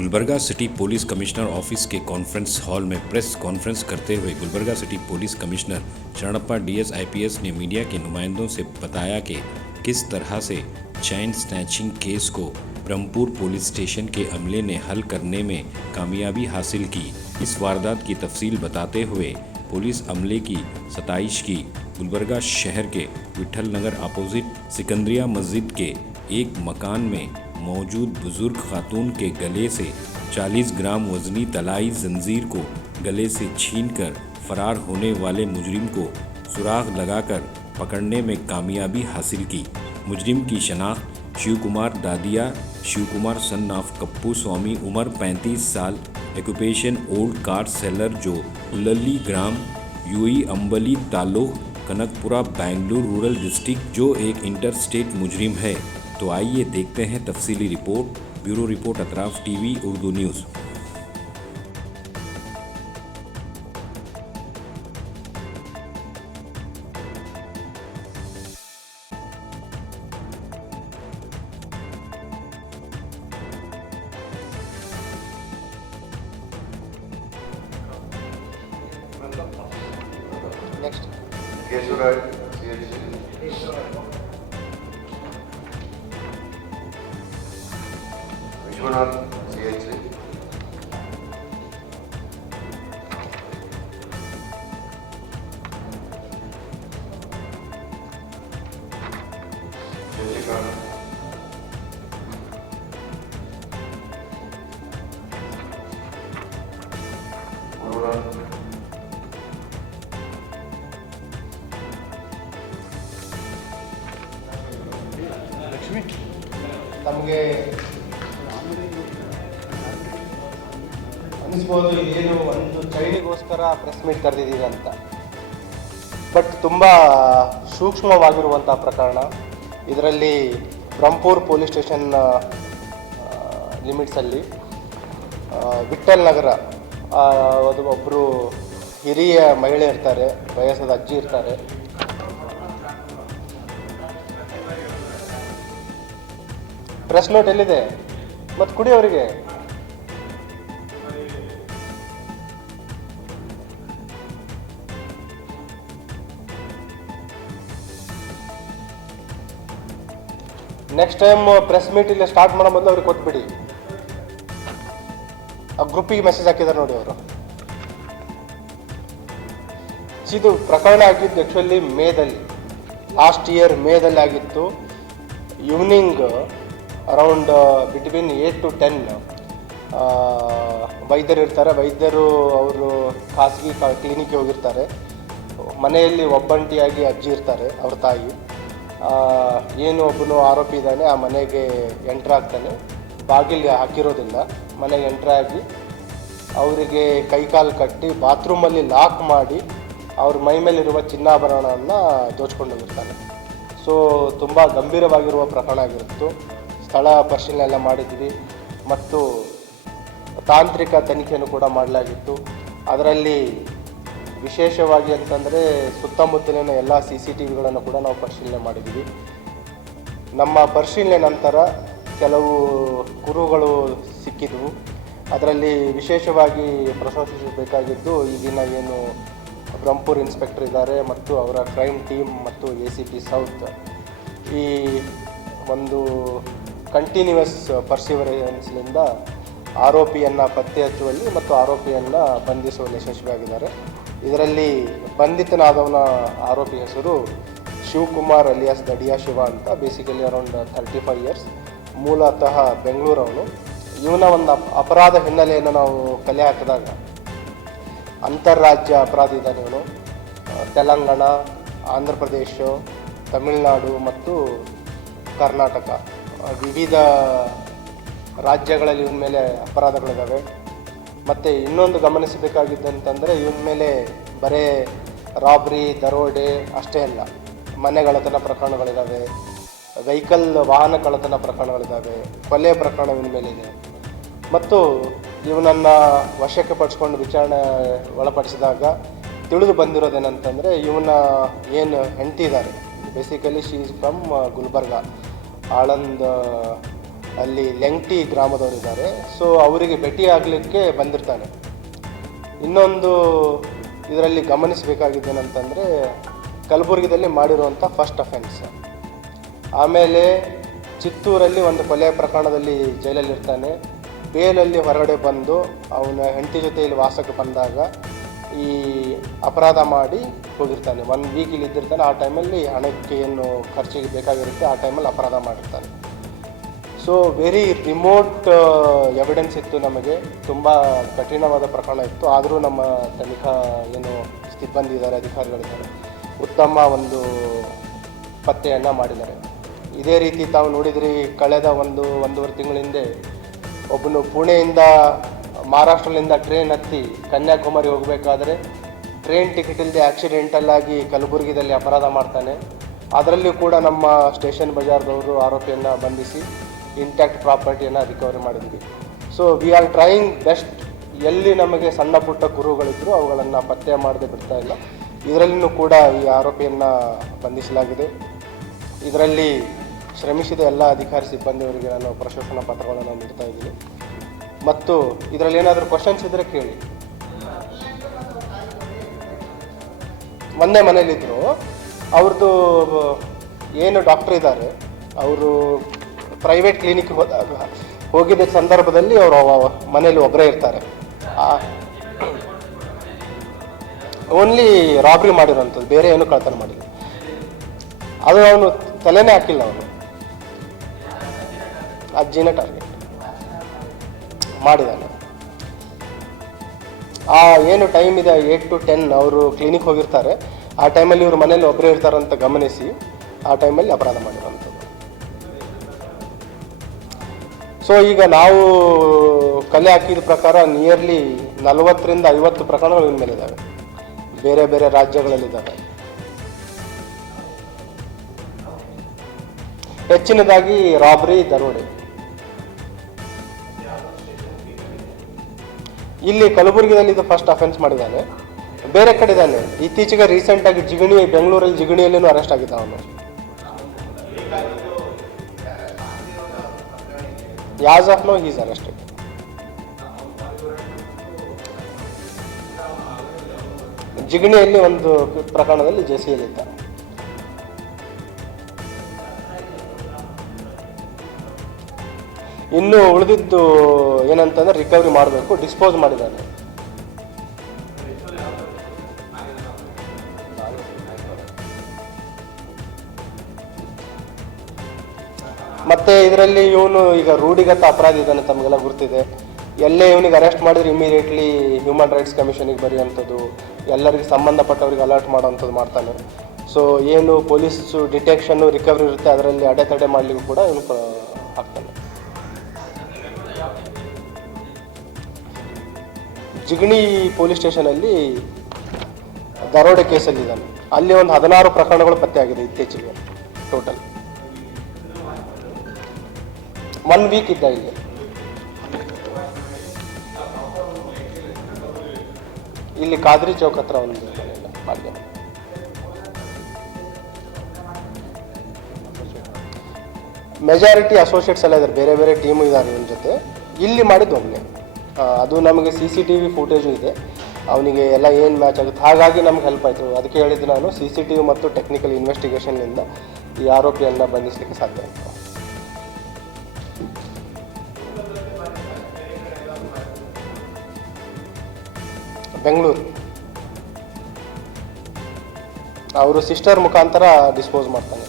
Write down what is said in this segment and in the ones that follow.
Gulbarga city police commissioner office के conference hall में press conference करते हुए Gulbarga city police commissioner Sharanappa DS IPS ने मीडिया के नुमाइंदों से बताया कि किस तरह से चैन स्नैचिंग केस को ब्रह्मपुर पुलिस स्टेशन के अमले ने हल करने में कामयाबी हासिल की। इस वारदात की तफसील बताते हुए पुलिस अमले की सताइश की। गुलबर्गा शहर के विठल नगर अपोजिट सिकंदरिया मस्जिद के एक मकान में मौजूद बुजुर्ग खातून के गले से 40 ग्राम वजनी तलाई जंजीर को गले से छीनकर फरार होने वाले मुजरिम को सुराग लगाकर पकड़ने में कामयाबी हासिल की। मुजरिम की शनाख्त शिव कुमार दादिया, शिव कुमार सन ऑफ कप्पू स्वामी, उम्र 35 साल, ऑक्यूपेशन ओल्ड कार सेलर, जो उल्ली ग्राम, यूई अंबली तालुक, कनकपुरा, बेंगलुरु रूरल डिस्ट्रिक्ट, जो एक इंटर स्टेट मुजरिम है। तो आइए देखते हैं तफसीली report. Bureau report Atraf TV Urdu news. Next Keshavraj Vishwanath CHC, Shashikant Gurunath ನಮಗೆ ಅನಿಸ್ಬೋದು ಏನು ಒಂದು ಚೈನಿಗೋಸ್ಕರ ಪ್ರೆಸ್ ಮೀಟ್ ಕರೆದಿದ್ದೀವಿ ಅಂತ. ಬಟ್ ತುಂಬ ಸೂಕ್ಷ್ಮವಾಗಿರುವಂಥ ಪ್ರಕರಣ. ಇದರಲ್ಲಿ ಬ್ರಹ್ಮಪುರ್ ಪೊಲೀಸ್ ಸ್ಟೇಷನ್ ಲಿಮಿಟ್ಸಲ್ಲಿ ವಿಠಲ್ ನಗರ ಅದು ಒಬ್ಬರು ಹಿರಿಯ ಮಹಿಳೆ ಇರ್ತಾರೆ, ವಯಸ್ಸಾದ ಅಜ್ಜಿ ಇರ್ತಾರೆ. ಪ್ರೆಸ್ ನೋಟ್ ಎಲ್ಲಿದೆ ಮತ್ತು ಕುಡಿ ಅವರಿಗೆ ನೆಕ್ಸ್ಟ್ ಟೈಮ್ ಪ್ರೆಸ್ ಮೀಟ್ ಇಲ್ಲಿ ಸ್ಟಾರ್ಟ್ ಮಾಡೋ ಮೊದಲು ಅವ್ರಿಗೆ ಕೊಟ್ಬಿಡಿ. ಆ ಗ್ರೂಪಿಗೆ ಮೆಸೇಜ್ ಹಾಕಿದ್ದಾರೆ ನೋಡಿ ಅವರು. ಇದು ಪ್ರಕರಣ ಆಗಿದ್ದು ಆ್ಯಕ್ಚುಲಿ ಮೇದಲ್ಲಿ, ಲಾಸ್ಟ್ ಇಯರ್ ಮೇದಲ್ಲಿ ಆಗಿತ್ತು. ಈವ್ನಿಂಗ್ ಅರೌಂಡ್ ಬಿಟ್ವೀನ್ 8 to 10 ವೈದ್ಯರು ಇರ್ತಾರೆ. ವೈದ್ಯರು ಅವರು ಖಾಸಗಿ ಕ್ಲಿನಿಕ್ಗೆ ಹೋಗಿರ್ತಾರೆ. ಮನೆಯಲ್ಲಿ ಒಬ್ಬಂಟಿಯಾಗಿ ಅಜ್ಜಿ ಇರ್ತಾರೆ, ಅವ್ರ ತಾಯಿ. ಏನು ಒಬ್ಬನು ಆರೋಪಿ ಇದ್ದಾನೆ, ಆ ಮನೆಗೆ ಎಂಟ್ರಾಗ್ತಾನೆ. ಬಾಗಿಲಿಗೆ ಹಾಕಿರೋದಿಲ್ಲ, ಮನೆಗೆ ಎಂಟ್ರಾಗಿ ಅವರಿಗೆ ಕೈಕಾಲು ಕಟ್ಟಿ ಬಾತ್ರೂಮಲ್ಲಿ ಲಾಕ್ ಮಾಡಿ ಅವ್ರ ಮೈ ಮೇಲಿರುವ ಚಿನ್ನಾಭರಣವನ್ನು ದೋಚ್ಕೊಂಡು ಹೋಗಿರ್ತಾನೆ. ಸೊ ತುಂಬ ಗಂಭೀರವಾಗಿರುವ ಪ್ರಕರಣ ಆಗಿರುತ್ತು. ಸ್ಥಳ ಪರಿಶೀಲನೆ ಎಲ್ಲ ಮಾಡಿದ್ವಿ ಮತ್ತು ತಾಂತ್ರಿಕ ತನಿಖೆಯನ್ನು ಕೂಡ ಮಾಡಲಾಗಿತ್ತು. ಅದರಲ್ಲಿ ವಿಶೇಷವಾಗಿ ಅಂತಂದರೆ ಸುತ್ತಮುತ್ತಲಿನ ಎಲ್ಲ CCTVಗಳನ್ನು ಕೂಡ ನಾವು ಪರಿಶೀಲನೆ ಮಾಡಿದ್ವಿ. ನಮ್ಮ ಪರಿಶೀಲನೆ ನಂತರ ಕೆಲವು ಕುರುಗಳು ಸಿಕ್ಕಿದ್ವು. ಅದರಲ್ಲಿ ವಿಶೇಷವಾಗಿ ಪ್ರಶಂಸಿಸಬೇಕಾಗಿದ್ದು ಈಗಿನ ಏನು ಬ್ರಹ್ಮಪುರ್ ಇನ್ಸ್ಪೆಕ್ಟರ್ ಇದ್ದಾರೆ ಮತ್ತು ಅವರ ಕ್ರೈಮ್ ಟೀಮ್ ಮತ್ತು ACP ಸೌತ್ ಈ ಒಂದು ಕಂಟಿನ್ಯೂಯಸ್ ಪರ್ಸಿವರೆನ್ಸ್ನಿಂದ ಆರೋಪಿಯನ್ನು ಪತ್ತೆ ಹಚ್ಚುವಲ್ಲಿ ಮತ್ತು ಆರೋಪಿಯನ್ನು ಬಂಧಿಸುವಲ್ಲಿ ಯಶಸ್ವಿಯಾಗಿದ್ದಾರೆ. ಇದರಲ್ಲಿ ಬಂಧಿತನಾದವನ ಆರೋಪಿ ಹೆಸರು ಶಿವಕುಮಾರ್ ಅಲಿಯಾಸ್ ದಡಿಯಾ ಶಿವ ಅಂತ. ಬೇಸಿಕಲಿ ಅರೌಂಡ್ 35 years, ಮೂಲತಃ ಬೆಂಗಳೂರವನು. ಇವನ ಒಂದು ಅಪರಾಧ ಹಿನ್ನೆಲೆಯನ್ನು ನಾವು ಕಲೆ ಹಾಕಿದಾಗ ಅಂತಾರಾಜ್ಯ ಅಪರಾಧ ಇದ್ದಾನೆ ಇವನು. ತೆಲಂಗಾಣ, ಆಂಧ್ರ ಪ್ರದೇಶ, ತಮಿಳುನಾಡು ಮತ್ತು ಕರ್ನಾಟಕ ವಿವಿಧ ರಾಜ್ಯಗಳಲ್ಲಿ ಇವನ ಮೇಲೆ ಅಪರಾಧಗಳಿದ್ದಾವೆ. ಮತ್ತು ಇನ್ನೊಂದು ಗಮನಿಸಬೇಕಾಗಿದ್ದಂತಂದರೆ ಇವನ ಮೇಲೆ ಬರೇ ರಾಬ್ರಿ, ದರೋಡೆ ಅಷ್ಟೇ ಅಲ್ಲ, ಮನೆಗಳತನ ಪ್ರಕರಣಗಳಿದ್ದಾವೆ, ವೆಹಿಕಲ್ ವಾಹನ ಕಳ್ಳತನ ಪ್ರಕರಣಗಳಿದ್ದಾವೆ, ಕೊಲೆ ಪ್ರಕರಣ ಇವನ ಮೇಲಿದೆ. ಮತ್ತು ಇವನನ್ನು ವಶಕ್ಕೆ ಪಡಿಸ್ಕೊಂಡು ವಿಚಾರಣೆ ಒಳಪಡಿಸಿದಾಗ ತಿಳಿದು ಬಂದಿರೋದೇನಂತಂದರೆ ಇವನ ಏನು ಹೆಂಡತಿ ಇದ್ದಾರೆ, basically she is from Gulbarga, Aland ಅಲ್ಲಿ ಲೆಂಗ್ಟಿ ಗ್ರಾಮದವರಿದ್ದಾರೆ. ಸೊ ಅವರಿಗೆ ಭೇಟಿ ಆಗಲಿಕ್ಕೆ ಬಂದಿರ್ತಾನೆ. ಇನ್ನೊಂದು ಇದರಲ್ಲಿ ಗಮನಿಸಬೇಕಾಗಿದ್ದೇನಂತಂದರೆ ಕಲಬುರಗಿದಲ್ಲಿ ಮಾಡಿರುವಂಥ ಫಸ್ಟ್ ಅಫೆನ್ಸ್. ಆಮೇಲೆ ಚಿತ್ತೂರಲ್ಲಿ ಒಂದು ಕೊಲೆಯ ಪ್ರಕರಣದಲ್ಲಿ ಜೈಲಲ್ಲಿರ್ತಾನೆ. ಬೇಲಲ್ಲಿ ಹೊರಗಡೆ ಬಂದು ಅವನ ಹೆಂಡತಿ ಜೊತೆ ಇಲ್ಲಿ ವಾಸಕ್ಕೆ ಬಂದಾಗ ಈ ಅಪರಾಧ ಮಾಡಿ ಹೋಗಿರ್ತಾನೆ. 1 ವೀಕ್ ಇಲ್ಲಿ ಇದ್ದಿರ್ತಾನೆ. ಆ ಟೈಮಲ್ಲಿ ಹಣಕ್ಕೆ ಏನು ಖರ್ಚಿಗೆ ಬೇಕಾಗಿರುತ್ತೆ ಆ ಟೈಮಲ್ಲಿ ಅಪರಾಧ ಮಾಡಿರ್ತಾನೆ. ಸೊ ವೆರಿ ರಿಮೋಟ್ ಎವಿಡೆನ್ಸ್ ಇತ್ತು ನಮಗೆ. ತುಂಬ ಕಠಿಣವಾದ ಪ್ರಕರಣ ಇತ್ತು. ಆದರೂ ನಮ್ಮ ತನಿಖಾ ಏನು ಸಿಬ್ಬಂದಿ ಇದ್ದಾರೆ, ಅಧಿಕಾರಿಗಳಿದ್ದಾರೆ, ಉತ್ತಮ ಒಂದು ಪತ್ತೆಯನ್ನು ಮಾಡಿದ್ದಾರೆ. ಇದೇ ರೀತಿ ತಾವು ನೋಡಿದ್ರಿ, ಕಳೆದ ಒಂದೂವರೆ ತಿಂಗಳ ಹಿಂದೆ ಒಬ್ಬನು ಪುಣೆಯಿಂದ ಮಹಾರಾಷ್ಟ್ರದಿಂದ ಟ್ರೈನ್ ಹತ್ತಿ ಕನ್ಯಾಕುಮಾರಿ ಹೋಗಬೇಕಾದ್ರೆ ಟ್ರೈನ್ ಟಿಕೆಟ್ ಇಲ್ಲದೆ ಆಕ್ಸಿಡೆಂಟಲ್ ಆಗಿ ಕಲಬುರಗಿದಲ್ಲಿ ಅಪರಾಧ ಮಾಡ್ತಾನೆ. ಅದರಲ್ಲಿಯೂ ಕೂಡ ನಮ್ಮ ಸ್ಟೇಷನ್ ಬಜಾರ್ದವರು ಆರೋಪಿಯನ್ನು ಬಂಧಿಸಿ ಇಂಟ್ಯಾಕ್ಟ್ ಪ್ರಾಪರ್ಟಿಯನ್ನು ರಿಕವರಿ ಮಾಡಿದ್ವಿ. So we are trying best. ಎಲ್ಲಿ ನಮಗೆ ಸಣ್ಣ ಪುಟ್ಟ ಕುರುಗಳಿದ್ರು ಅವುಗಳನ್ನು ಪತ್ತೆ ಮಾಡದೆ ಬಿಡ್ತಾ ಇಲ್ಲ. ಇದರಲ್ಲಿಯೂ ಕೂಡ ಈ ಆರೋಪಿಯನ್ನು ಬಂಧಿಸಲಾಗಿದೆ. ಇದರಲ್ಲಿ ಶ್ರಮಿಸಿದ ಎಲ್ಲ ಅಧಿಕಾರಿ ಸಿಬ್ಬಂದಿಯವರಿಗೆ ನಾನು ಪ್ರಶಂಸನಾ ಪತ್ರಗಳನ್ನು ನೀಡ್ತಾ ಇದ್ದೀನಿ. ಮತ್ತು ಇದರಲ್ಲಿ ಏನಾದರೂ ಕ್ವಶನ್ಸ್ ಇದ್ದರೆ ಕೇಳಿ. ಒಂದೇ ಮನೇಲಿದ್ದರು. ಅವ್ರದ್ದು ಏನು ಡಾಕ್ಟರ್ ಇದ್ದಾರೆ, ಅವರು ಪ್ರೈವೇಟ್ ಕ್ಲಿನಿಕ್ಗೆ ಹೋಗಿದ್ದ ಸಂದರ್ಭದಲ್ಲಿ ಅವರು ಮನೇಲಿ ಒಬ್ಬರೇ ಇರ್ತಾರೆ. ಓನ್ಲಿ ರಾಬ್ರಿ ಮಾಡಿರೋಂಥದ್ದು, ಬೇರೆ ಏನು ಕಳ್ತನ ಮಾಡಿಲ್ಲ. ಅದು ಅವನು ತಲೆನೇ ಹಾಕಿಲ್ಲ. ಅವನು ಅಜ್ಜಿನ ಟಾರ್ಗೆಟ್ ಮಾಡಿದಾನೆ. ಆ ಏನು ಟೈಮ್ ಇದೆ 8 to 10 ಅವರು ಕ್ಲಿನಿಕ್ ಹೋಗಿರ್ತಾರೆ. ಆ ಟೈಮಲ್ಲಿ ಇವರು ಮನೇಲಿ ಒಬ್ಬರೇ ಇರ್ತಾರಂತ ಗಮನಿಸಿ ಆ ಟೈಮಲ್ಲಿ ಅಪರಾಧ ಮಾಡಿರೋಂಥದ್ದು. ಸೊ ಈಗ ನಾವು ಕಲೆ ಹಾಕಿದ ಪ್ರಕಾರ ನಿಯರ್ಲಿ 40ರಿಂದ 50 ಪ್ರಕರಣಗಳು ಇವ್ರ ಮೇಲೆ ಇದ್ದಾವೆ. ಬೇರೆ ಬೇರೆ ರಾಜ್ಯಗಳಲ್ಲಿದ್ದಾವೆ. ಹೆಚ್ಚಿನದಾಗಿ ರಾಬರಿ, ದರೋಡೆ. ಇಲ್ಲಿ ಕಲಬುರಗಿಯಲ್ಲಿ ಇದು ಫಸ್ಟ್ ಅಫೆನ್ಸ್ ಮಾಡಿದ್ದಾನೆ. ಬೇರೆ ಕಡೆ ಇದ್ದಾನೆ. ಇತ್ತೀಚೆಗೆ ರೀಸೆಂಟಾಗಿ ಬೆಂಗಳೂರಲ್ಲಿ ಜಿಗಣಿಯಲ್ಲೂ ಅರೆಸ್ಟ್ ಆಗಿದ್ದ ಅವನು. As of now he is arrested. ಜಿಗಣಿಯಲ್ಲಿ ಒಂದು ಪ್ರಕರಣದಲ್ಲಿ ಜೆಸಿಯಲ್ಲಿದ್ದ. ಇನ್ನು ಉಳಿದಿದ್ದು ಏನಂತಂದ್ರೆ ರಿಕವರಿ ಮಾಡಬೇಕು. ಡಿಸ್ಪೋಸ್ ಮಾಡಿದ್ದಾನೆ. ಮತ್ತೆ ಇದರಲ್ಲಿ ಇವನು ಈಗ ರೂಢಿಗತ ಅಪರಾಧಿ ಇದ್ದಾನೆ, ತಮಗೆಲ್ಲ ಗುರ್ತಿದೆ. ಎಲ್ಲೇ ಇವನಿಗೆ ಅರೆಸ್ಟ್ ಮಾಡಿದ್ರೆ ಇಮಿಡಿಯೇಟ್ಲಿ ಹ್ಯೂಮನ್ ರೈಟ್ಸ್ ಕಮಿಷನಿಗೆ ಬರೆಯುವಂಥದ್ದು, ಎಲ್ಲರಿಗೆ ಸಂಬಂಧಪಟ್ಟವ್ರಿಗೆ ಅಲರ್ಟ್ ಮಾಡೋವಂಥದ್ದು ಮಾಡ್ತಾನೆ. ಸೊ ಏನು ಪೊಲೀಸು ಡಿಟೆಕ್ಷನ್ನು ರಿಕವರಿ ಇರುತ್ತೆ ಅದರಲ್ಲಿ ಅಡೆತಡೆ ಮಾಡಲಿಕ್ಕೂ ಕೂಡ ಇವನು ಹಾಕ್ತಾನೆ. ಜಿಗಣಿ ಪೊಲೀಸ್ ಸ್ಟೇಷನಲ್ಲಿ ದರೋಡೆ ಕೇಸಲ್ಲಿದ್ದಾನೆ. ಅಲ್ಲಿ ಒಂದು 16 ಪ್ರಕರಣಗಳು ಪತ್ತೆಯಾಗಿದೆ ಇತ್ತೀಚೆಗೆ. ಟೋಟಲ್ 1 ವೀಕ್ ಇದ್ದ ಇಲ್ಲಿ. ಇಲ್ಲಿ ಖಾದ್ರಿ ಚೌಕ್ ಹತ್ರ ಒಂದು ಮಾಡಿದೆ. ಮೆಜಾರಿಟಿ ಅಸೋಸಿಯೇಟ್ಸ್ ಎಲ್ಲ ಇದ್ದಾರೆ, ಬೇರೆ ಬೇರೆ ಟೀಮು ಇದ್ದಾರೆ ಇವನ ಜೊತೆ. ಇಲ್ಲಿ ಮಾಡಿದ್ದು ಒಬ್ಬನೇ. ಅದು ನಮಗೆ CCTV ಫುಟೇಜು ಇದೆ. ಅವನಿಗೆ ಎಲ್ಲ ಏನು ಮ್ಯಾಚ್ ಆಗುತ್ತೆ, ಹಾಗಾಗಿ ನಮ್ಗೆ ಹೆಲ್ಪ್ ಆಯಿತು. ಅದಕ್ಕೆ ಹೇಳಿದ್ದು ನಾನು, CCTV ಮತ್ತು ಟೆಕ್ನಿಕಲ್ ಇನ್ವೆಸ್ಟಿಗೇಷನ್ನಿಂದ ಈ ಆರೋಪಿಯನ್ನು ಬಂಧಿಸಲಿಕ್ಕೆ ಸಾಧ್ಯ ಆಯಿತು. ಬೆಂಗಳೂರು ಅವರು ಸಿಸ್ಟರ್ ಮುಖಾಂತರ ಡಿಸ್ಪೋಸ್ ಮಾಡ್ತಾನೆ.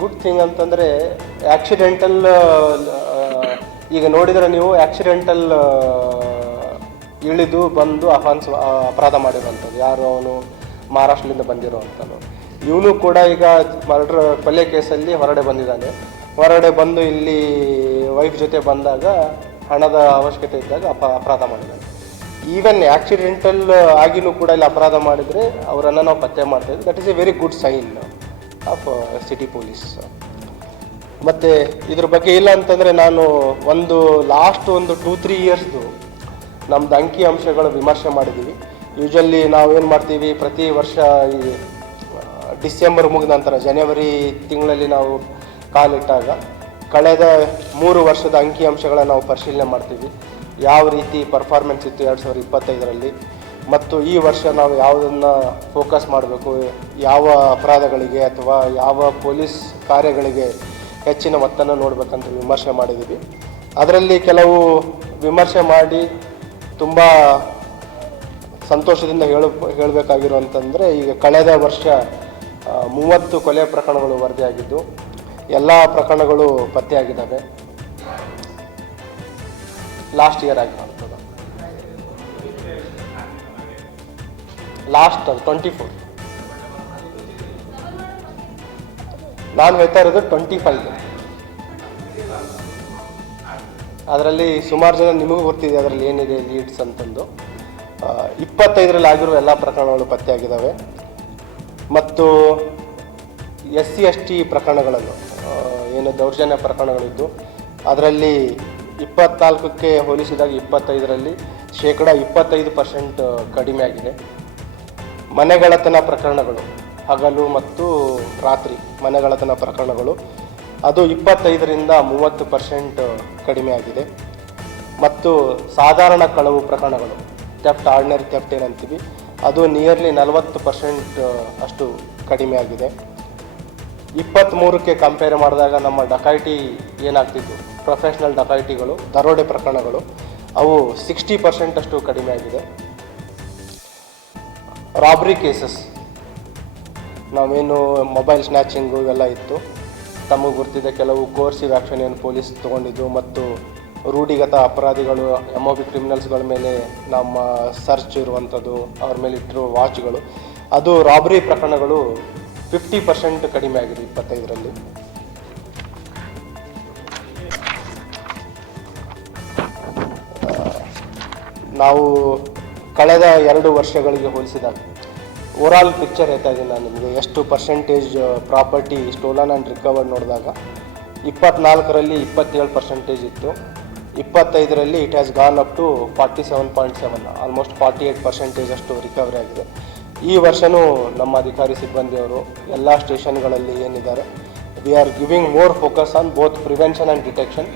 ಗುಡ್ ಥಿಂಗ್ ಅಂತಂದರೆ ಆಕ್ಸಿಡೆಂಟಲ್, ಈಗ ನೋಡಿದರೆ ನೀವು ಆಕ್ಸಿಡೆಂಟಲ್ ಇಳಿದು ಬಂದು ಅಪರಾಧ ಮಾಡಿರುವಂಥದ್ದು. ಯಾರು ಅವನು ಮಹಾರಾಷ್ಟ್ರದಿಂದ ಬಂದಿರೋವಂಥದ್ದು. ಇವನು ಕೂಡ ಈಗ ಕೊಲೆ ಕೇಸಲ್ಲಿ ಹೊರಗಡೆ ಬಂದಿದ್ದಾನೆ. ಹೊರಗಡೆ ಬಂದು ಇಲ್ಲಿ ವೈಫ್ ಜೊತೆ ಬಂದಾಗ ಹಣದ ಅವಶ್ಯಕತೆ ಇದ್ದಾಗ ಅಪರಾಧ ಮಾಡಿದ್ದಾನೆ. ಈವನ್ ಆಕ್ಸಿಡೆಂಟಲ್ ಆಗಿನೂ ಕೂಡ ಇಲ್ಲಿ ಅಪರಾಧ ಮಾಡಿದರೆ ಅವರನ್ನು ನಾವು ಪತ್ತೆ ಮಾಡ್ತಾಯಿದ್ವಿ. That is a very good sign of city police. ಮತ್ತು ಇದ್ರ ಬಗ್ಗೆ ಇಲ್ಲ ಅಂತಂದರೆ ನಾನು ಲಾಸ್ಟ್ 2-3 ಇಯರ್ಸ್ದು ನಮ್ಮದು ಅಂಕಿ ಅಂಶಗಳ ವಿಮರ್ಶೆ ಮಾಡಿದ್ದೀವಿ. ಯೂಶಲಿ ನಾವೇನು ಮಾಡ್ತೀವಿ, ಪ್ರತಿ ವರ್ಷ ಈ ಡಿಸೆಂಬರ್ ಮುಗಿದ ನಂತರ ಜನವರಿ ತಿಂಗಳಲ್ಲಿ ನಾವು ಕಾಲಿಟ್ಟಾಗ ಕಳೆದ 3 ವರ್ಷದ ಅಂಕಿಅಂಶಗಳನ್ನು ನಾವು ಪರಿಶೀಲನೆ ಮಾಡ್ತೀವಿ. ಯಾವ ರೀತಿ ಪರ್ಫಾರ್ಮೆನ್ಸ್ ಇತ್ತು 2025ರಲ್ಲಿ ಮತ್ತು ಈ ವರ್ಷ ನಾವು ಯಾವುದನ್ನು ಫೋಕಸ್ ಮಾಡಬೇಕು, ಯಾವ ಅಪರಾಧಗಳಿಗೆ ಅಥವಾ ಯಾವ ಪೊಲೀಸ್ ಕಾರ್ಯಗಳಿಗೆ ಹೆಚ್ಚಿನ ಒತ್ತನ್ನು ನೋಡಬೇಕಂತ ವಿಮರ್ಶೆ ಮಾಡಿದ್ದೀವಿ. ಅದರಲ್ಲಿ ಕೆಲವು ವಿಮರ್ಶೆ ಮಾಡಿ ತುಂಬ ಸಂತೋಷದಿಂದ ಹೇಳಬೇಕಾಗಿರುವಂತಂದರೆ, ಈಗ ಕಳೆದ ವರ್ಷ 30 ಕೊಲೆ ಪ್ರಕರಣಗಳು ವರದಿಯಾಗಿದ್ದು ಎಲ್ಲ ಪ್ರಕರಣಗಳು ಪತ್ತೆಯಾಗಿದ್ದಾವೆ. ಲಾಸ್ಟ್ ಇಯರ್ ಆಗಿರ್ತದೆ, ಲಾಸ್ಟ್ 24. ನಾನು ಹೇಳ್ತಾ ಇರೋದು 25. ಅದರಲ್ಲಿ ಸುಮಾರು ಜನ ನಿಮಗೂ ಗೊತ್ತಿದೆ ಅದರಲ್ಲಿ ಏನಿದೆ ಲೀಡ್ಸ್ ಅಂತಂದು. 25ರಲ್ಲಿ ಆಗಿರುವ ಎಲ್ಲ ಪ್ರಕರಣಗಳು ಪತ್ತೆಯಾಗಿದ್ದಾವೆ. ಮತ್ತು SC/ST ಪ್ರಕರಣಗಳನ್ನು, ಏನು ದೌರ್ಜನ್ಯ ಪ್ರಕರಣಗಳಿದ್ದು ಅದರಲ್ಲಿ 24ಕ್ಕೆ ಹೋಲಿಸಿದಾಗ 25ರಲ್ಲಿ 25% ಕಡಿಮೆ ಆಗಿದೆ. ಮನೆಗಳ್ಳತನ ಪ್ರಕರಣಗಳು, ಹಗಲು ಮತ್ತು ರಾತ್ರಿ ಮನೆಗಳ್ಳತನ ಪ್ರಕರಣಗಳು, ಅದು 25ರಿಂದ 30% ಕಡಿಮೆ ಆಗಿದೆ. ಮತ್ತು ಸಾಧಾರಣ ಕಳವು ಪ್ರಕರಣಗಳು, ಥೆಫ್ಟ್, ಆರ್ಡಿನರಿ ಥೆಫ್ಟ್ ಏನಂತೀವಿ, ಅದು ನಿಯರ್ಲಿ 40% ಅಷ್ಟು ಕಡಿಮೆ ಆಗಿದೆ. 23ಕ್ಕೆ ಕಂಪೇರ್ ಮಾಡಿದಾಗ ನಮ್ಮ ಡಕಾಯಿಟಿ ಏನಾಗ್ತಿತ್ತು, ಪ್ರೊಫೆಷ್ನಲ್ ಡಕಾಯಿಟಿಗಳು, ದರೋಡೆ ಪ್ರಕರಣಗಳು, ಅವು 60% ಅಷ್ಟು ಕಡಿಮೆ ಆಗಿದೆ. ರಾಬ್ರಿ ಕೇಸಸ್, ನಾವೇನು ಮೊಬೈಲ್ ಸ್ನ್ಯಾಚಿಂಗು ಇವೆಲ್ಲ ಇತ್ತು, ತಮಗೆ ಗೊತ್ತಿದೆ ಕೆಲವು ಕೋರ್ಸಿವ್ ಆ್ಯಕ್ಷನ್ ಏನು ಪೊಲೀಸ್ ತೊಗೊಂಡಿದ್ದು ಮತ್ತು ರೂಢಿಗತ ಅಪರಾಧಿಗಳು MOB ಕ್ರಿಮಿನಲ್ಸ್ಗಳ ಮೇಲೆ ನಮ್ಮ ಸರ್ಚ್ ಇರುವಂಥದ್ದು, ಅವ್ರ ಮೇಲೆ ಇಟ್ಟಿರುವ ವಾಚ್ಗಳು, ಅದು ರಾಬ್ರಿ ಪ್ರಕರಣಗಳು 50% ಕಡಿಮೆ ಆಗಿದೆ 25ರಲ್ಲಿ. ನಾವು ಕಳೆದ 2 ವರ್ಷಗಳಿಗೆ ಹೋಲಿಸಿದಾಗ ಓವರಾಲ್ ಪಿಕ್ಚರ್ ಹೇಳ್ತಾ ಇದ್ದೀನಿ ನಾನು ನಿಮಗೆ, ಎಷ್ಟು percentage property stolen and recovered ನೋಡಿದಾಗ 24ರಲ್ಲಿ 27% ಇತ್ತು, 25ರಲ್ಲಿ it has gone up to 47.7, almost 48% ಅಷ್ಟು ರಿಕವರಿ ಆಗಿದೆ. ಈ ವರ್ಷವೂ ನಮ್ಮ ಅಧಿಕಾರಿ ಸಿಬ್ಬಂದಿಯವರು ಎಲ್ಲ ಸ್ಟೇಷನ್ಗಳಲ್ಲಿ ಏನಿದ್ದಾರೆ, we are giving more focus on both prevention and detection.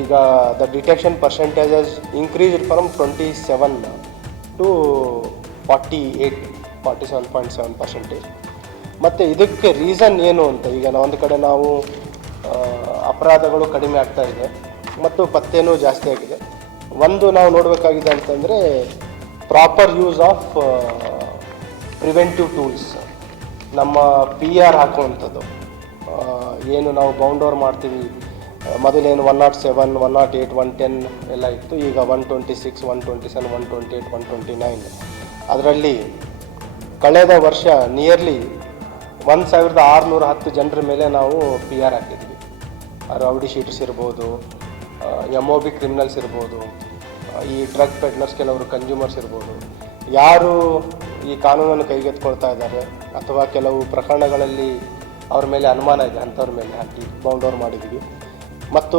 ಈಗ the detection percentage has increased from 27 to 47.7%. ಮತ್ತು ಇದಕ್ಕೆ ರೀಸನ್ ಏನು ಅಂತ, ಈಗ ಒಂದು ಕಡೆ ನಾವು ಅಪರಾಧಗಳು ಕಡಿಮೆ ಆಗ್ತಾ ಇದೆ ಮತ್ತು ಪತ್ತೆನೂ ಜಾಸ್ತಿ ಆಗಿದೆ. ಒಂದು ನಾವು ನೋಡಬೇಕಾಗಿದೆ ಅಂತಂದರೆ proper use of preventive tools. ನಮ್ಮ PR ಹಾಕುವಂಥದ್ದು, ಏನು ನಾವು ಬೌಂಡ್ ಓವರ್ ಮಾಡ್ತೀವಿ, ಮೊದಲೇನು 107, 108, 110 ಎಲ್ಲ ಇತ್ತು, ಈಗ 126, 127, 128, 129. ಅದರಲ್ಲಿ ಕಳೆದ ವರ್ಷ ನಿಯರ್ಲಿ 1610 ಜನರ ಮೇಲೆ ನಾವು PR ಹಾಕಿದ್ವಿ. ರೌಡಿ ಶೀಟರ್ಸ್ ಇರ್ಬೋದು, MOB ಕ್ರಿಮಿನಲ್ಸ್ ಇರ್ಬೋದು, ಈ ಡ್ರಗ್ ಪೆಡ್ಲರ್ಸ್, ಕೆಲವರು ಕನ್ಸ್ಯೂಮರ್ಸ್ ಇರ್ಬೋದು, ಯಾರು ಈ ಕಾನೂನನ್ನು ಕೈಗೆತ್ಕೊಳ್ತಾ ಇದ್ದಾರೆ ಅಥವಾ ಕೆಲವು ಪ್ರಕರಣಗಳಲ್ಲಿ ಅವ್ರ ಮೇಲೆ ಅನುಮಾನ ಇದೆ ಅಂಥವ್ರ ಮೇಲೆ ಹಾಕಿ ಬೌಂಡ್ ಓವರ್ ಮಾಡಿದ್ವಿ. ಮತ್ತು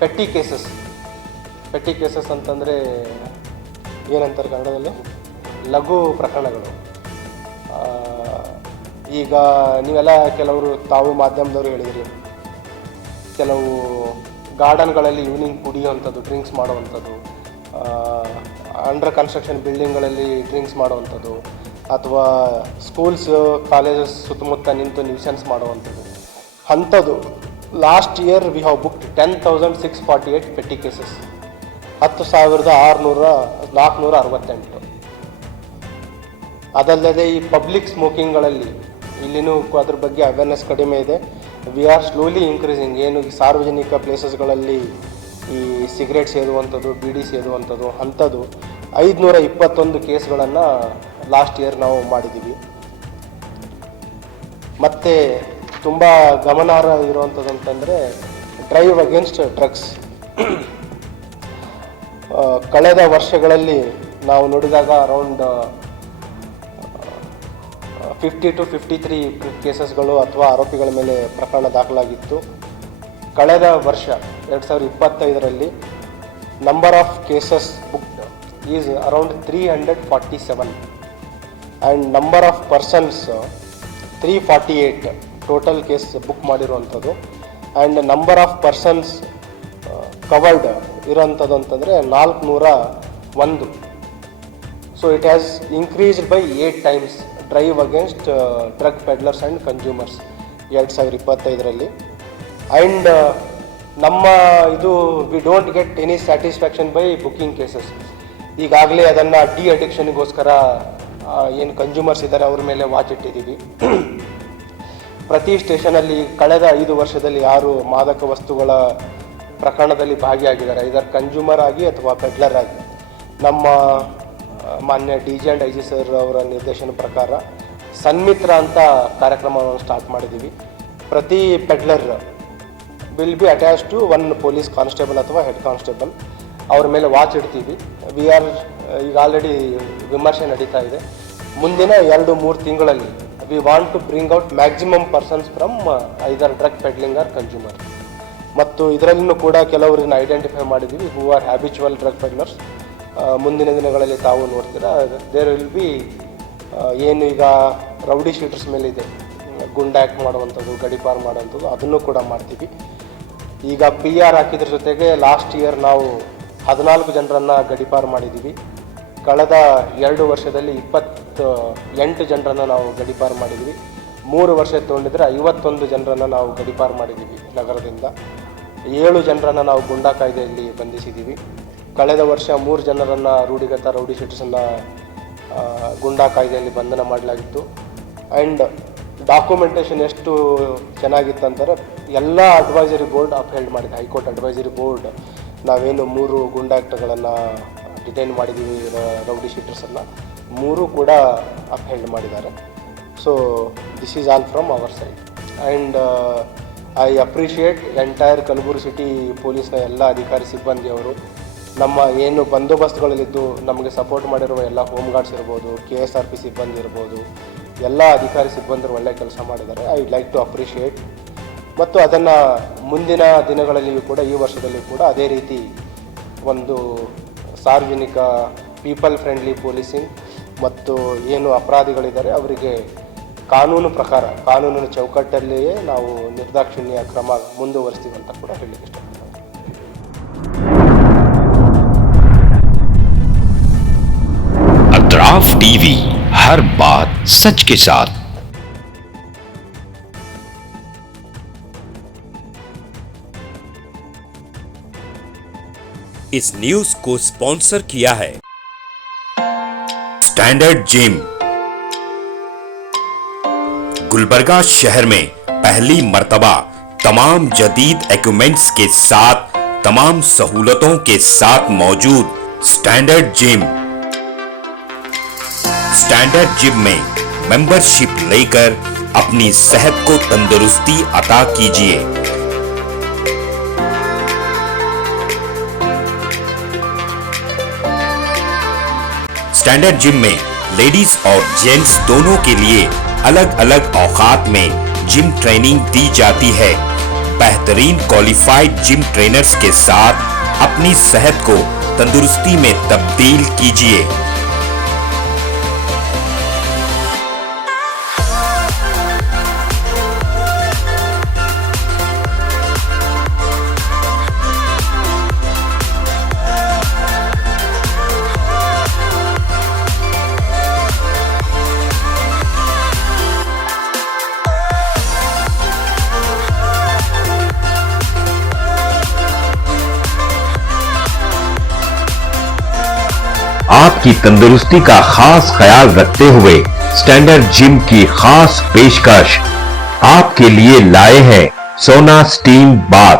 ಪೆಟ್ಟಿ ಕೇಸಸ್ ಅಂತಂದರೆ ಏನಂತಾರೆ ಕನ್ನಡದಲ್ಲಿ, ಲಘು ಪ್ರಕರಣಗಳು. ಈಗ ನೀವೆಲ್ಲ ಕೆಲವರು ತಾವು ಮಾಧ್ಯಮದವರು ಹೇಳಿದ್ರಿ, ಕೆಲವು ಗಾರ್ಡನ್ಗಳಲ್ಲಿ ಈವ್ನಿಂಗ್ ಕುಡಿಯುವಂಥದ್ದು, ಡ್ರಿಂಕ್ಸ್ ಮಾಡುವಂಥದ್ದು, ಅಂಡರ್ ಕನ್ಸ್ಟ್ರಕ್ಷನ್ ಬಿಲ್ಡಿಂಗ್ಗಳಲ್ಲಿ ಡ್ರಿಂಕ್ಸ್ ಮಾಡುವಂಥದ್ದು, ಅಥವಾ ಸ್ಕೂಲ್ಸ್ ಕಾಲೇಜಸ್ ಸುತ್ತಮುತ್ತ ನಿಂತು ನ್ಯೂಸೆನ್ಸ್ ಮಾಡುವಂಥದ್ದು, ಅಂಥದ್ದು last year we have booked 10,648 petty cases, 10,468. ಅದಲ್ಲದೆ ಈ ಪಬ್ಲಿಕ್ ಸ್ಮೋಕಿಂಗ್ಗಳಲ್ಲಿ ಇಲ್ಲಿನೂ ಅದ್ರ ಬಗ್ಗೆ ಅವೇರ್ನೆಸ್ ಕಡಿಮೆ ಇದೆ. We are slowly increasing. ಏನು ಈ ಸಾರ್ವಜನಿಕ ಪ್ಲೇಸಸ್ಗಳಲ್ಲಿ ಈ ಸಿಗರೇಟ್ ಸೇದುವಂಥದ್ದು, ಬೀಡಿ ಸೇದುವಂಥದ್ದು, ಅಂಥದ್ದು 521 ಕೇಸ್ಗಳನ್ನು ಲಾಸ್ಟ್ ಇಯರ್ ನಾವು ಮಾಡಿದ್ದೀವಿ. ಮತ್ತು ತುಂಬ ಗಮನಾರ್ಹ ಇರುವಂಥದ್ದು ಅಂತಂದರೆ ಡ್ರೈವ್ ಅಗೇನ್ಸ್ಟ್ ಡ್ರಗ್ಸ್. ಕಳೆದ ವರ್ಷಗಳಲ್ಲಿ ನಾವು ನೋಡಿದಾಗ ಅರೌಂಡ್ 50 to 53 ಕೇಸಸ್ಗಳು ಅಥವಾ ಆರೋಪಿಗಳ ಮೇಲೆ ಪ್ರಕರಣ ದಾಖಲಾಗಿತ್ತು. ಕಳೆದ ವರ್ಷ 2025ರಲ್ಲಿ number of cases booked is around 347 and number of persons 348 total case book ಮಾಡಿರುವಂಥದ್ದು. And number of persons covered ಇರೋಂಥದ್ದು ಅಂತಂದರೆ 401. So it has increased by 8 times drive against drug peddlers and consumers 2025ರಲ್ಲಿ. ಆ್ಯಂಡ್ ನಮ್ಮ ಇದು we don't get any satisfaction by booking cases. ಈಗಾಗಲೇ ಅದನ್ನು ಅಡಿಕ್ಷನ್ಗೋಸ್ಕರ ಏನು consumers ಇದ್ದಾರೆ ಅವ್ರ ಮೇಲೆ ವಾಚ್ ಇಟ್ಟಿದ್ದೀವಿ. ಪ್ರತಿ ಸ್ಟೇಷನಲ್ಲಿ ಕಳೆದ 5 ವರ್ಷದಲ್ಲಿ ಯಾರು ಮಾದಕ ವಸ್ತುಗಳ ಪ್ರಕರಣದಲ್ಲಿ ಭಾಗಿಯಾಗಿದ್ದಾರೆ, ಇದರ ಕನ್ಸ್ಯೂಮರ್ ಆಗಿ ಅಥವಾ ಪೆಡ್ಲರ್ ಆಗಿ, ನಮ್ಮ ಮಾನ್ಯ DG ಆ್ಯಂಡ್ IG ಸರ್ ಅವರ ನಿರ್ದೇಶನ ಪ್ರಕಾರ ಸನ್ಮಿತ್ರ ಅಂತ ಕಾರ್ಯಕ್ರಮವನ್ನು ಸ್ಟಾರ್ಟ್ ಮಾಡಿದ್ದೀವಿ. ಪ್ರತಿ peddler will be attach to 1 police constable ಅಥವಾ ಹೆಡ್ ಕಾನ್ಸ್ಟೇಬಲ್. ಅವ್ರ ಮೇಲೆ ವಾಚ್ ಇಡ್ತೀವಿ. ಈಗ ಆಲ್ರೆಡಿ ವಿಮರ್ಶೆ ನಡೀತಾ ಇದೆ. ಮುಂದಿನ 2-3 ತಿಂಗಳಲ್ಲಿ we want to bring out maximum persons from either drug peddling or consumer. ಮತ್ತು ಇದರಲ್ಲೂ ಕೂಡ ಕೆಲವರನ್ನ ಐಡೆಂಟಿಫೈ ಮಾಡಿದ್ದೀವಿ who are habitual drug peddlers. ಮುಂದಿನ ದಿನಗಳಲ್ಲಿ ತಾವು ನೋಡ್ತೀರಾ ದೇರ್ ವಿಲ್ ಬಿ ಏನು ಈಗ ರೌಡಿ ಶೀಟರ್ಸ್ ಮೇಲಿದೆ ಗುಂಡಾಕ್ಟ್ ಮಾಡುವಂಥದ್ದು, ಗಡಿಪಾರು ಮಾಡುವಂಥದ್ದು, ಅದನ್ನು ಕೂಡ ಮಾಡ್ತೀವಿ. ಈಗ PR ಹಾಕಿದ್ರ ಜೊತೆಗೆ ಲಾಸ್ಟ್ ಇಯರ್ ನಾವು 14 ಜನರನ್ನು ಗಡಿಪಾರು ಮಾಡಿದ್ದೀವಿ. ಕಳೆದ 2 ವರ್ಷದಲ್ಲಿ 28 ಜನರನ್ನು ನಾವು ಗಡಿಪಾರು ಮಾಡಿದ್ದೀವಿ. 3 ವರ್ಷ ತೊಗೊಂಡಿದ್ರೆ 51 ಜನರನ್ನು ನಾವು ಗಡಿಪಾರು ಮಾಡಿದ್ದೀವಿ ನಗರದಿಂದ. 7 ಜನರನ್ನು ನಾವು ಗುಂಡಾ ಕಾಯ್ದೆಯಲ್ಲಿ ಬಂಧಿಸಿದ್ದೀವಿ. ಕಳೆದ ವರ್ಷ 3 ಜನರನ್ನು ರೂಢಿಗತ ರೌಡಿ ಶೀಟರ್ಸನ್ನು ಗುಂಡಾ ಕಾಯ್ದೆಯಲ್ಲಿ ಬಂಧನ ಮಾಡಲಾಗಿತ್ತು. ಆ್ಯಂಡ್ ಡಾಕ್ಯುಮೆಂಟೇಷನ್ ಎಷ್ಟು ಚೆನ್ನಾಗಿತ್ತಂದರೆ ಎಲ್ಲ ಅಡ್ವೈಸರಿ ಬೋರ್ಡ್ ಅಪ್ಹೆಲ್ಡ್ ಮಾಡಿದೆ. ಹೈಕೋರ್ಟ್ ಅಡ್ವೈಸರಿ ಬೋರ್ಡ್ ನಾವೇನು 3 ಗುಂಡಾಕ್ಟ್ಗಳನ್ನು ಡಿಟೈನ್ ಮಾಡಿದ್ದೀವಿ ರೌಡಿ ಶೀಟರ್ಸನ್ನು 3 ಕೂಡ ಅಪ್ಹೆಲ್ಡ್ ಮಾಡಿದ್ದಾರೆ. So this is all from our side. And I appreciate entire Kalaburagi city ಪೊಲೀಸ್ನ ಎಲ್ಲ ಅಧಿಕಾರಿ ಸಿಬ್ಬಂದಿಯವರು, ನಮ್ಮ ಏನು ಬಂದೋಬಸ್ತ್ಗಳಲ್ಲಿದ್ದು ನಮಗೆ ಸಪೋರ್ಟ್ ಮಾಡಿರುವ ಎಲ್ಲ ಹೋಮ್ ಗಾರ್ಡ್ಸ್ ಇರ್ಬೋದು, KSRP ಸಿಬ್ಬಂದಿ ಇರ್ಬೋದು, ಎಲ್ಲ ಅಧಿಕಾರಿ ಸಿಬ್ಬಂದಿರು ಒಳ್ಳೆ ಕೆಲಸ ಮಾಡಿದ್ದಾರೆ. I would like to appreciate. ಮತ್ತು ಅದನ್ನು ಮುಂದಿನ ದಿನಗಳಲ್ಲಿಯೂ ಕೂಡ ಈ ವರ್ಷದಲ್ಲಿ ಕೂಡ ಅದೇ ರೀತಿ ಒಂದು ಸಾರ್ವಜನಿಕ ಪೀಪಲ್ ಫ್ರೆಂಡ್ಲಿ ಪೊಲೀಸಿಂಗ್ ಮತ್ತು ಏನು ಅಪರಾಧಿಗಳಿದ್ದಾರೆ ಅವರಿಗೆ ಕಾನೂನು ಪ್ರಕಾರ ಕಾನೂನಿನ ಚೌಕಟ್ಟಲ್ಲಿಯೇ ನಾವು ನಿರ್ದಾಕ್ಷಿಣ್ಯ ಕ್ರಮ ಮುಂದುವರಿಸ್ತೀವಿ ಅಂತ ಕೂಡ ಹೇಳಲಿಕ್ಕೆ ಇಷ್ಟಪಡ್ತೀನಿ. अतराफ टीवी, हर बात सच के साथ। इस न्यूज को स्पॉन्सर किया है स्टैंडर्ड जिम। गुलबर्गा शहर में पहली मर्तबा तमाम जदीद इक्विपमेंट्स के साथ तमाम सहूलतों के साथ मौजूद स्टैंडर्ड जिम। स्टैंडर्ड जिम में मेंबरशिप लेकर अपनी सेहत को तंदुरुस्ती अता कीजिए। स्टैंडर्ड जिम में लेडीज और जेंट्स दोनों के लिए अलग अलग औकात में जिम ट्रेनिंग दी जाती है। बेहतरीन क्वालिफाइड जिम ट्रेनर्स के साथ अपनी सेहत को तंदुरुस्ती में तब्दील कीजिए। आपकी तंदुरुस्ती का खास ख्याल रखते हुए स्टैंडर्ड जिम की खास पेशकश आपके लिए लाए हैं सोना स्टीम बाथ।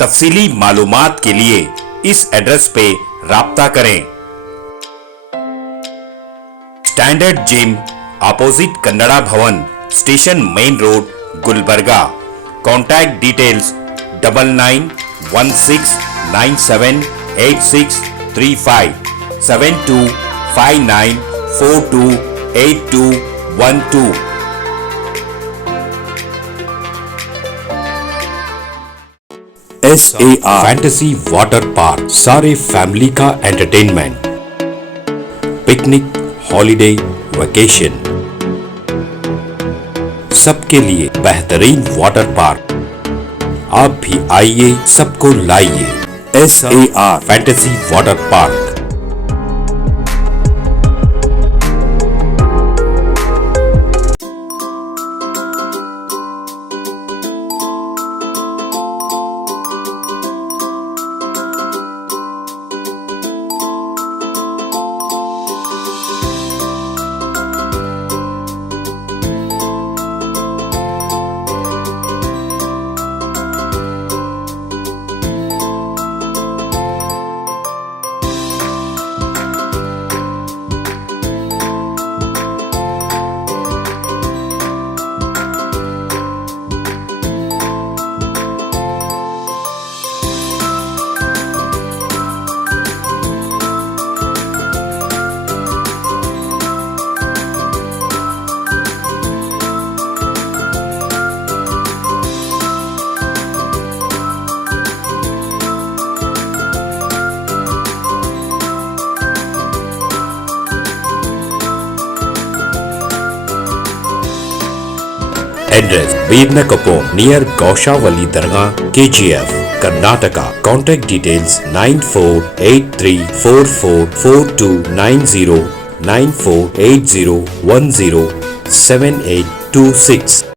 तफसीली मालूमात के लिए इस एड्रेस पे राब्ता करें। स्टैंडर्ड जिम, अपोजिट कन्नड़ा भवन, station main road, Gulbarga. Contact details 9916978635। 7259428212। SAR fantasy water park, सारे फैमिली का एंटरटेनमेंट, पिकनिक, हॉलिडे, वेकेशन, सबके लिए बेहतरीन वाटर पार्क। आप भी आइए, सबको लाइए। SAR fantasy water park. Address: Vednakapur, near Gaushawali Dargah, KGF, Karnataka. Contact details: 9483444290, 9480107826.